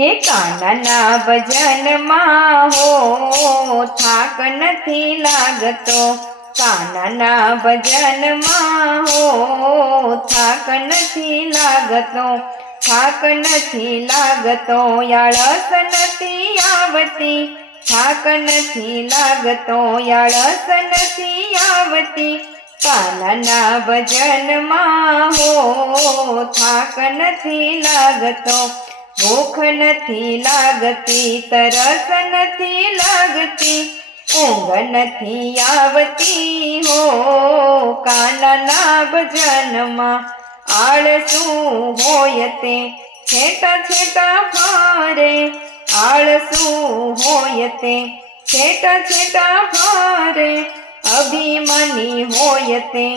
હે કાનાના ભજનમાં હો થાક નથી લાગતો, કાનાના ભજનમાં હો થાક નથી લાગતો, થાક નથી લાગતો, આળસ નથી આવતી, થાક નથી લાગતો, આળસ નથી આવતી, કાનાના ભજનમાં હો થાક નથી લાગતો, ભૂખ નથી લાગતી, તરસ નથી લાગતી, ઊંઘ નથી આવતી હો કાનાના ભજનમાં, આળસુ હોય તે છેટા છેટા ફરે, આળસુ હોય તે છેટા છેટા ફરે, અભિમાની હોય તે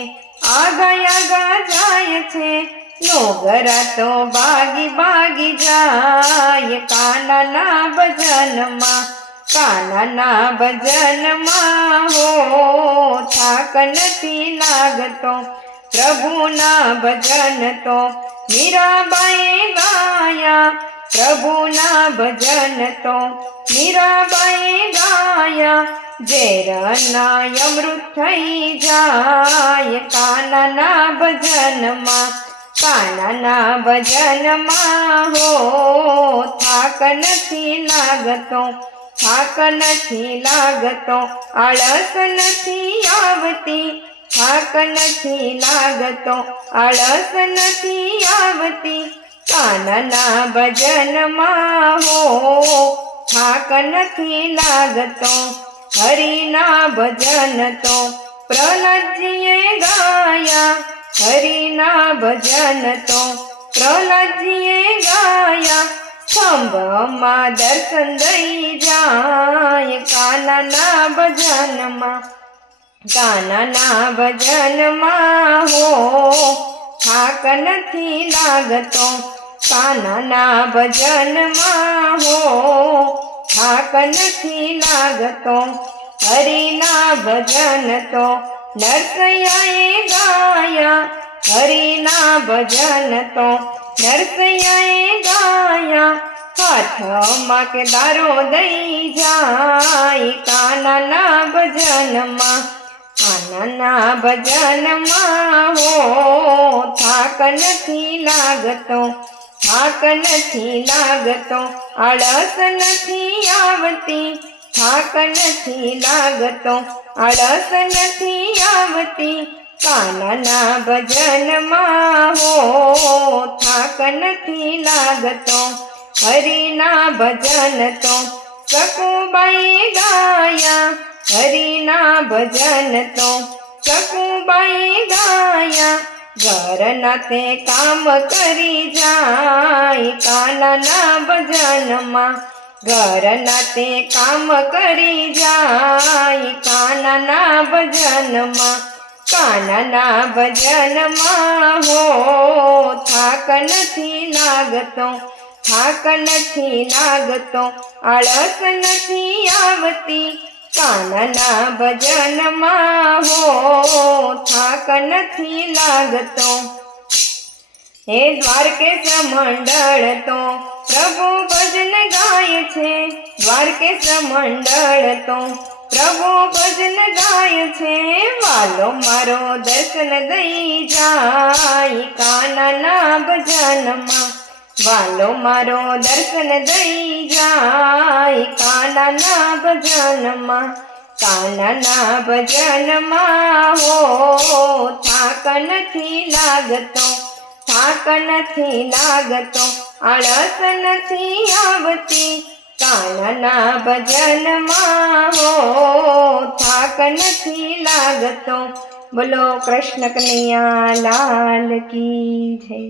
આગા આગા જાય છે, ડોગરા તો ભાગી ભાગી જાય કાનાના ભજનમાં, કાનાના ભજનમાં હો થાક નથી લાગતો, પ્રભુના ભજન તો મીરાબાઈએ ગાયા, પ્રભુના ભજન તો મીરાબાઈએ ગાયા, ઝેરના અમૃત થઈ જાય કાનાના ભજનમાં, કાનાના ભજનમાં હો થાક નથી લાગતો, થાક નથી લાગતો, આળસ નથી આવતી, થાક નથી લાગતો, આળસ નથી આવતી, કાનાના ભજનમાં હો થાક નથી લાગતો, હરિના ભજન તો પ્રહલાદજીએ ગાયા, હરિના ભજન તો પ્રહલાદજીએ ગાયા, સ્તંભમાં દર્શન દઈ જાય કાનાના ભજનમાં, કાનાના ભજનમાં હો થાક નથી લાગતો, કાનાના ભજનમાં હો થાક નથી લાગતો, હરિના ભજન તો નરસૈયાએ ગાયા, હરિના ભજન તો નરસૈયાએ ગાયા, હાથમાં કે દારો દઈ જાય કાનાના ભજનમાં, કાનાના ભજનમાં હો થાક નથી લાગતો, થાક નથી લાગતો, આળસ નથી આવતી, થાક નથી લાગતો, આળસ નથી આવતી, કાનાના ભજનમાં હો થાક નથી લાગતો, હરિના ભજન તો સકુબાઈએ ગાયા, હરિના ભજન તો સકુબાઈએ ગાયા, ઘરના તે કામ કરી જાય કાનાના ભજનમાં, ઘરના તે કામ કરી જાય કાનાના ભજનમાં, કાનાના ભજનમાં હો થાક નથી લાગતો, થાક નથી લાગતો, આળસ નથી આવતી, કાનાના ભજનમાં હો થાક નથી લાગતો, હે દ્વારકેશ મંડળ તો પ્રભુ ભજન ગાય છે, દ્વારકેશ મંડળ તો પ્રભુ ભજન ગાય છે, વાલો મારો દર્શન દઈ જાય કાનાના ભજનમાં, વાલો મારો દર્શન દઈ જાય કાનાના ભજનમાં, કાનાના ભજનમાં હો થાક નથી લાગતો, થાક નથી લાગતો, આળસ નથી આવતી, કાનાના ભજનમાં હો થાક નથી લાગતો, બોલો કૃષ્ણ કનૈયા લાલ કી જય।